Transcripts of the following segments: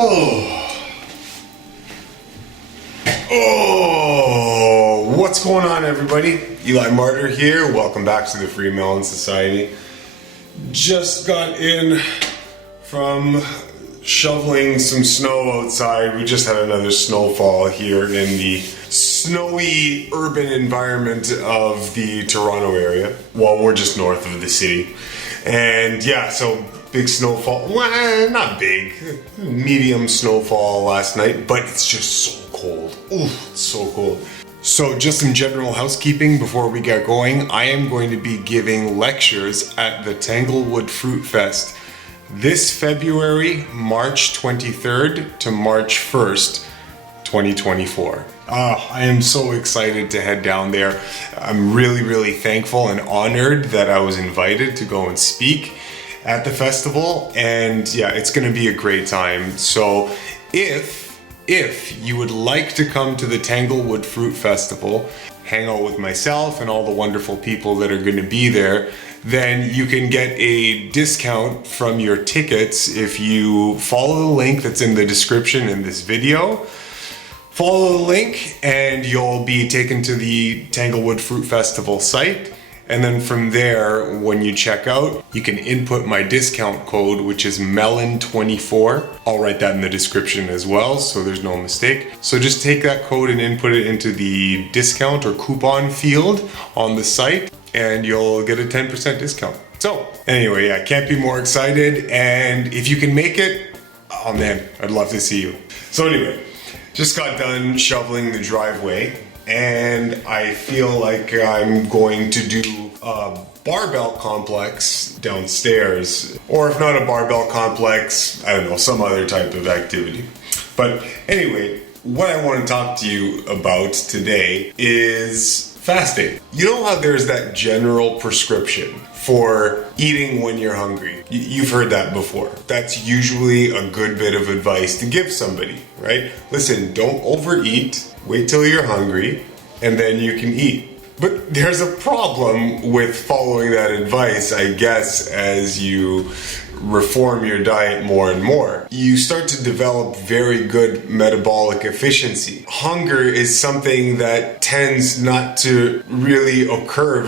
Oh, what's going on, everybody? Eli Martyr here. Welcome back to the FreeMelon Society. Just got in from shoveling some snow outside. We just had another snowfall here in the snowy urban environment of the Toronto area. Well, we're just north of the city. And yeah, so big snowfall. Well, not big. Medium snowfall last night, but it's just so cold. Ooh, it's so cold. So just some general housekeeping before we get going. I am going to be giving lectures at the Tanglewood Fruit Fest this February, March 23rd to March 1st, 2024. I am so excited to head down there. I'm really thankful and honored that I was invited to go and speak at the festival, and yeah, it's gonna be a great time. So if you would like to come to the Tanglewood Fruit Festival, hang out with myself and all the wonderful people that are gonna be there, then you can get a discount from your tickets if you follow the link that's in the description in this video. Follow the link and you'll be taken to the Tanglewood Fruit Festival site. And then from there, when you check out, you can input my discount code, which is MELON24. I'll write that in the description as well, so there's no mistake. So just take that code and input it into the discount or coupon field on the site, and you'll get a 10% discount. So anyway, I can't be more excited. And if you can make it, oh man, I'd love to see you. So anyway, just got done shoveling the driveway, and I feel like I'm going to do a barbell complex downstairs. Or if not a barbell complex, I don't know, some other type of activity. But anyway, what I want to talk to you about today is fasting. You know how there's that general prescription for eating when you're hungry? You've heard that before. That's usually a good bit of advice to give somebody, right? Listen, don't overeat, wait till you're hungry, and then you can eat. But there's a problem with following that advice, I guess, as you reform your diet more and more. You start to develop very good metabolic efficiency. Hunger is something that tends not to really occur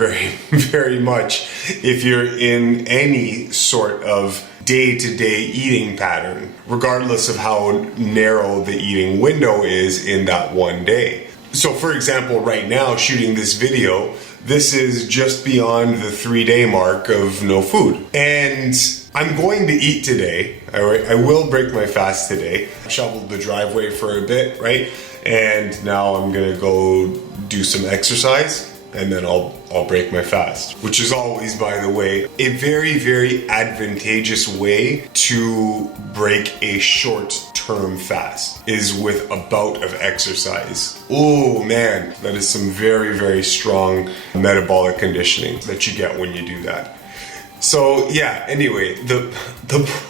very much if you're in any sort of day-to-day eating pattern, regardless of how narrow the eating window is in that one day. So for example, right now, shooting this video, this is just beyond the 3-day mark of no food. And I'm going to eat today. I will break my fast today. I shoveled the driveway for a bit, right? And now I'm gonna go do some exercise, and then I'll break my fast. Which is always, by the way, a very advantageous way to break a short-term fast is with a bout of exercise. Oh man, that is some very strong metabolic conditioning that you get when you do that. So yeah, anyway, the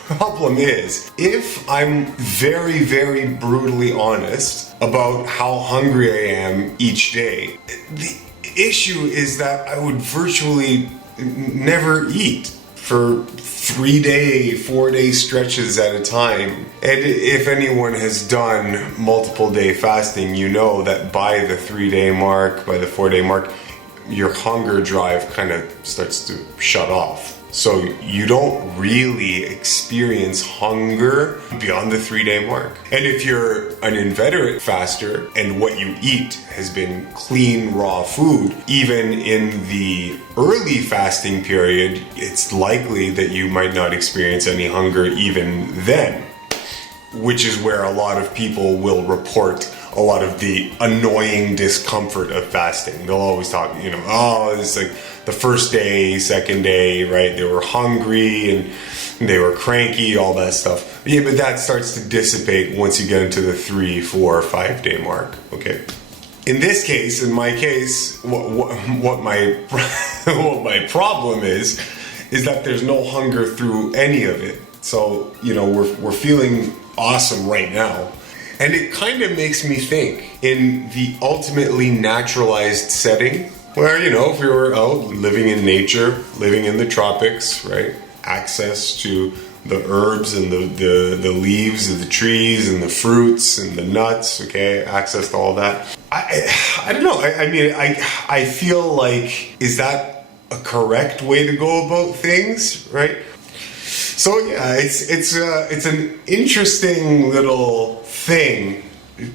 problem is, if I'm very brutally honest about how hungry I am each day, the issue is that I would virtually never eat for 3-day, 4-day stretches at a time. And if anyone has done multiple day fasting, you know that by the 3-day mark, by the 4-day mark, your hunger drive kind of starts to shut off. So you don't really experience hunger beyond the 3-day mark. And if you're an inveterate faster and what you eat has been clean, raw food, even in the early fasting period, it's likely that you might not experience any hunger even then, which is where a lot of people will report a lot of the annoying discomfort of fasting. They'll always talk, oh, it's like the first day, second day, right? They were hungry and they were cranky, all that stuff. Yeah, but that starts to dissipate once you get into the 3, 4, 5-day mark, okay? In this case, in my case, what my problem is that there's no hunger through any of it. So, we're feeling awesome right now. And it kind of makes me think, in the ultimately naturalized setting, where, if we were out living in nature, living in the tropics, right? Access to the herbs and the leaves of the trees and the fruits and the nuts, okay, access to all that. I don't know. I mean, I feel like, is that a correct way to go about things, right? So yeah, it's an interesting little thing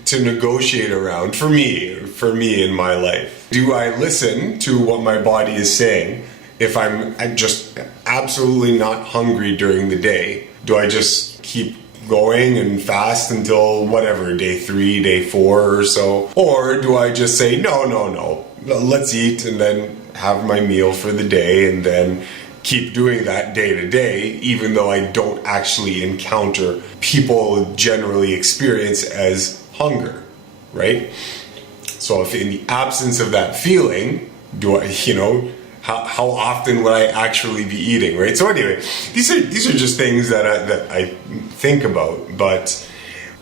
to negotiate around for me in my life. Do I listen to what my body is saying if I'm just absolutely not hungry during the day? Do I just keep going and fast until whatever, day 3, day 4 or so? Or do I just say, no, let's eat and then have my meal for the day and then keep doing that day to day, even though I don't actually encounter people generally experience as hunger, right? So if in the absence of that feeling, do I, how often would I actually be eating, right? So anyway, these are just things that I think about, but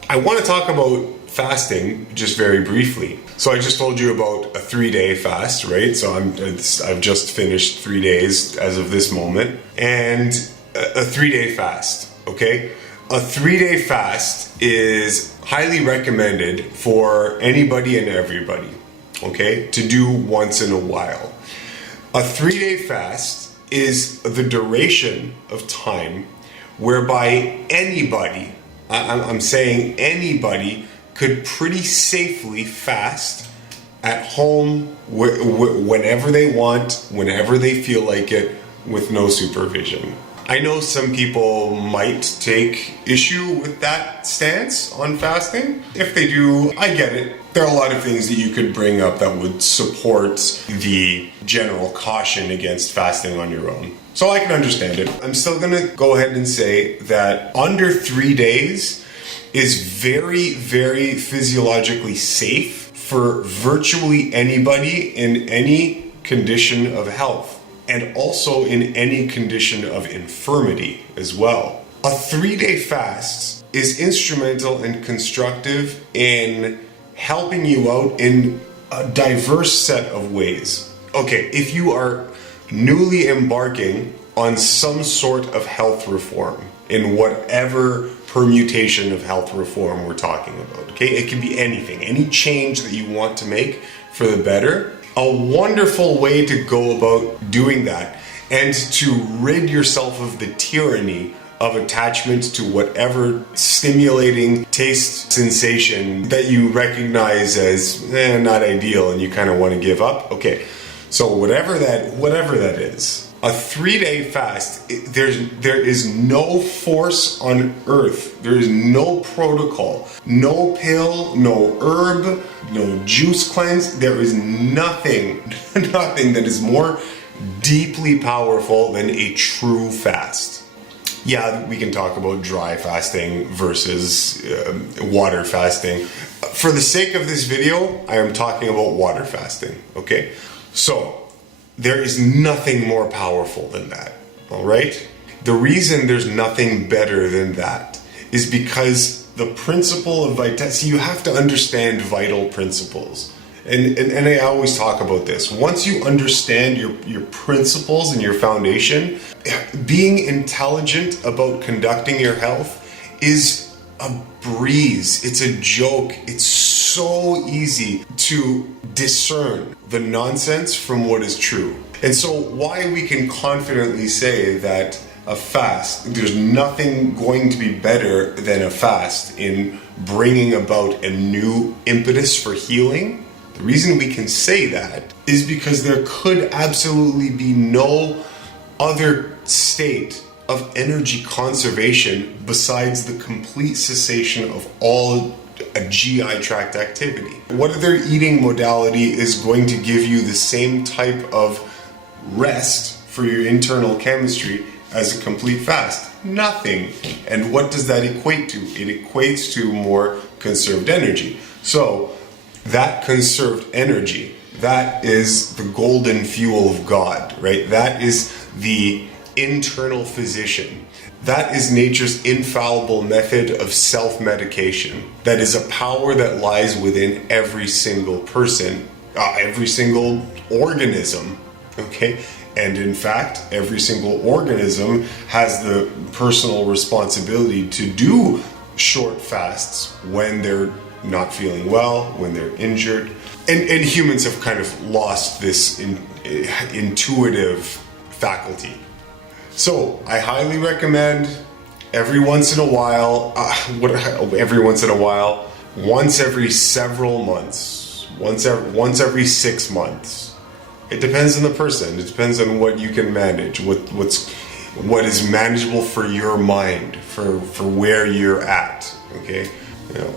I want to talk about fasting just very briefly. So I just told you about a 3-day fast, right? So I've just finished 3 days as of this moment, and a 3-day fast, okay? A 3-day fast is highly recommended for anybody and everybody, okay, to do once in a while. A 3-day fast is the duration of time whereby anybody, I'm saying anybody, could pretty safely fast at home whenever they want, whenever they feel like it, with no supervision. I know some people might take issue with that stance on fasting. If they do, I get it. There are a lot of things that you could bring up that would support the general caution against fasting on your own. So I can understand it. I'm still gonna go ahead and say that under 3 days is very, very physiologically safe for virtually anybody in any condition of health, and also in any condition of infirmity as well. A 3-day fast is instrumental and constructive in helping you out in a diverse set of ways. Okay, if you are newly embarking on some sort of health reform, in whatever permutation of health reform we're talking about, okay? It can be anything, any change that you want to make for the better. A wonderful way to go about doing that and to rid yourself of the tyranny of attachment to whatever stimulating taste sensation that you recognize as not ideal and you kind of want to give up. Okay, so whatever that is, a 3-day fast, there is no force on earth, there is no protocol, no pill, no herb, no juice cleanse. There is nothing that is more deeply powerful than a true fast. Yeah, we can talk about dry fasting versus water fasting. For the sake of this video, I am talking about water fasting, okay? So, there is nothing more powerful than that, all right? The reason there's nothing better than that is because the principle of vitality, see, you have to understand vital principles. And I always talk about this. Once you understand your principles and your foundation, being intelligent about conducting your health is a breeze. It's a joke. It's so easy to discern the nonsense from what is true. And so why we can confidently say that a fast, there's nothing going to be better than a fast in bringing about a new impetus for healing. The reason we can say that is because there could absolutely be no other state of energy conservation besides the complete cessation of all a GI tract activity. What other eating modality is going to give you the same type of rest for your internal chemistry as a complete fast? Nothing. And what does that equate to? It equates to more conserved energy. So that conserved energy, that is the golden fuel of God, right? That is the internal physician. That is nature's infallible method of self-medication. That is a power that lies within every single person, every single organism, okay? And in fact, every single organism has the personal responsibility to do short fasts when they're not feeling well, when they're injured. And humans have kind of lost this intuitive faculty. So I highly recommend every once in a while, once every several months, once every 6 months. It depends on the person. It depends on what you can manage, what is manageable for your mind, for where you're at. Okay,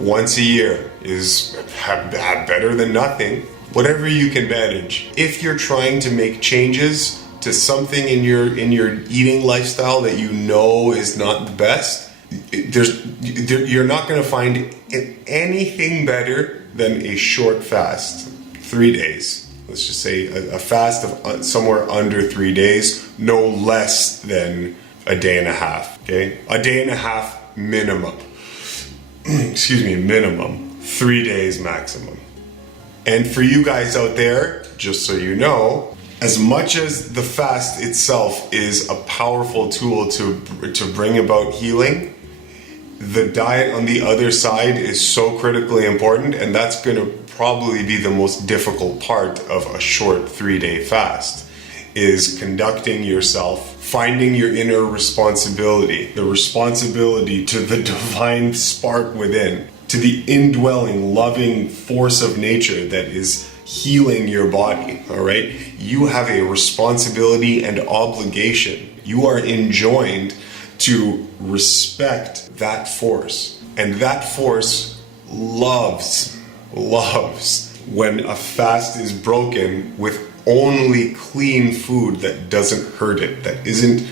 once a year is better than nothing. Whatever you can manage. If you're trying to make changes to something in your eating lifestyle that you know is not the best, you're not going to find anything better than a short fast, 3 days. Let's just say a fast of somewhere under 3 days, no less than a day and a half. Okay, a day and a half minimum. Excuse me, minimum. 3 days maximum. And for you guys out there, just so you know, as much as the fast itself is a powerful tool to bring about healing, the diet on the other side is so critically important, and that's going to probably be the most difficult part of a short 3-day fast, is conducting yourself, finding your inner responsibility, the responsibility to the divine spark within, to the indwelling, loving force of nature that is healing your body, all right? You have a responsibility and obligation. You are enjoined to respect that force. And that force loves when a fast is broken with only clean food that doesn't hurt it, that isn't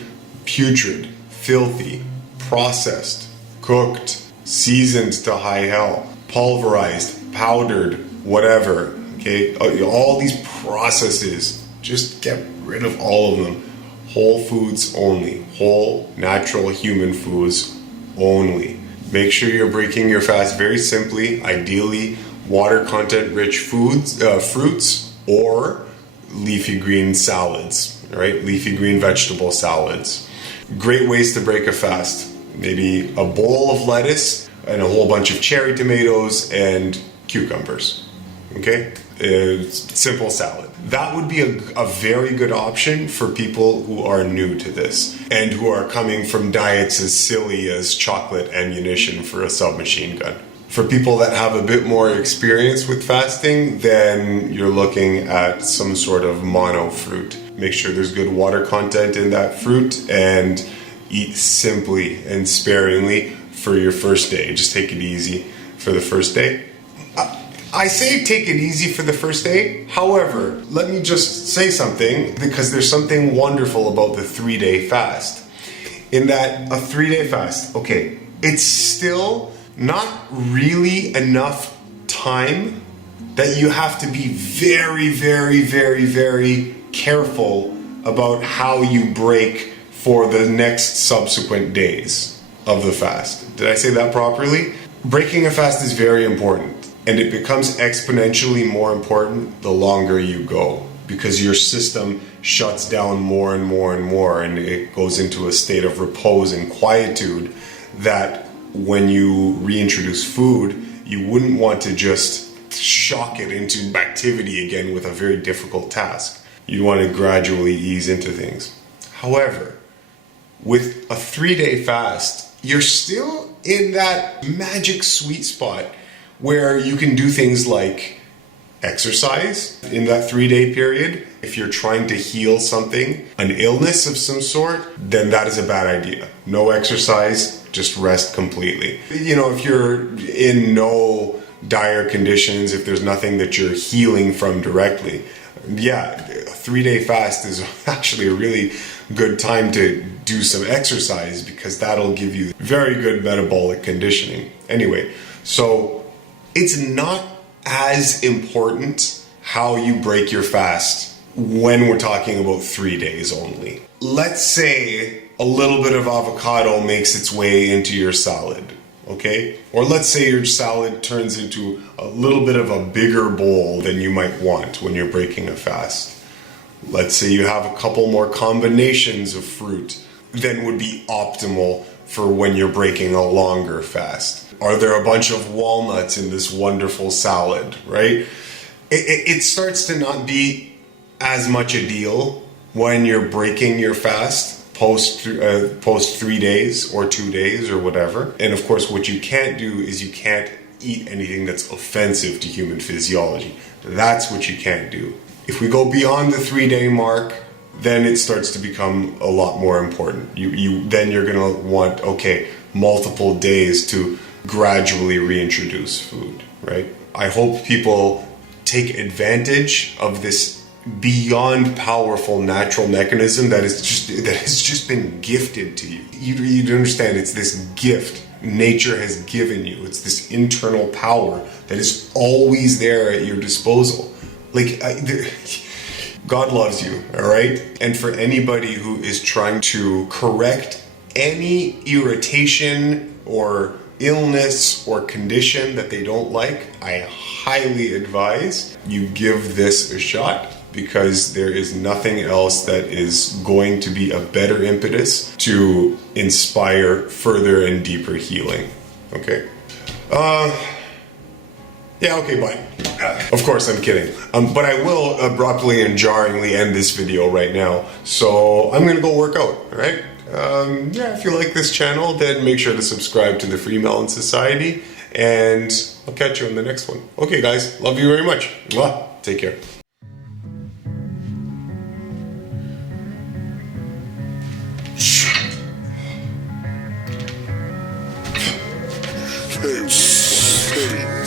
putrid, filthy, processed, cooked, seasoned to high hell, pulverized, powdered, whatever. Okay, all these processes, just get rid of all of them. Whole foods only, whole natural human foods only. Make sure you're breaking your fast very simply, ideally water content rich foods, fruits, or leafy green salads, right? Leafy green vegetable salads. Great ways to break a fast. Maybe a bowl of lettuce and a whole bunch of cherry tomatoes and cucumbers. Okay? Simple salad. That would be a very good option for people who are new to this and who are coming from diets as silly as chocolate ammunition for a submachine gun. For people that have a bit more experience with fasting, then you're looking at some sort of mono fruit. Make sure there's good water content in that fruit and eat simply and sparingly for your first day. Just take it easy for the first day. I say take it easy for the first day. However, let me just say something, because there's something wonderful about the 3-day fast. In that a 3-day fast, okay, it's still not really enough time that you have to be very, very, very, very careful about how you break for the next subsequent days of the fast. Did I say that properly? Breaking a fast is very important. And it becomes exponentially more important the longer you go, because your system shuts down more and more and more, and it goes into a state of repose and quietude that when you reintroduce food, you wouldn't want to just shock it into activity again with a very difficult task. You'd want to gradually ease into things. However, with a 3-day fast, you're still in that magic sweet spot where you can do things like exercise in that 3-day period. If you're trying to heal something, an illness of some sort, then that is a bad idea. No exercise, just rest completely. You know, if you're in no dire conditions, if there's nothing that you're healing from directly, yeah, a 3-day fast is actually a really good time to do some exercise, because that'll give you very good metabolic conditioning. Anyway, so it's not as important how you break your fast when we're talking about 3 days only. Let's say a little bit of avocado makes its way into your salad, okay? Or let's say your salad turns into a little bit of a bigger bowl than you might want when you're breaking a fast. let's say you have a couple more combinations of fruit, then would be optimal for when you're breaking a longer fast. Are there a bunch of walnuts in this wonderful salad, right? It starts to not be as much a deal when you're breaking your fast post 3 days or 2 days or whatever. And of course, what you can't do is you can't eat anything that's offensive to human physiology. That's what you can't do. If we go beyond the 3-day mark, then it starts to become a lot more important. Then you're gonna want, okay, multiple days to gradually reintroduce food, right? I hope people take advantage of this beyond powerful natural mechanism that has just been gifted to you. You understand, it's this gift nature has given you. It's this internal power that is always there at your disposal. Like, God loves you, all right? And for anybody who is trying to correct any irritation or illness or condition that they don't like, I highly advise you give this a shot, because there is nothing else that is going to be a better impetus to inspire further and deeper healing. Okay? Yeah, okay, bye. Of course, I'm kidding. But I will abruptly and jarringly end this video right now. So I'm gonna go work out, all right? Yeah, if you like this channel, then make sure to subscribe to the FreeMelon Society, and I'll catch you in the next one. Okay, guys, love you very much. Mwah. Take care. Hey.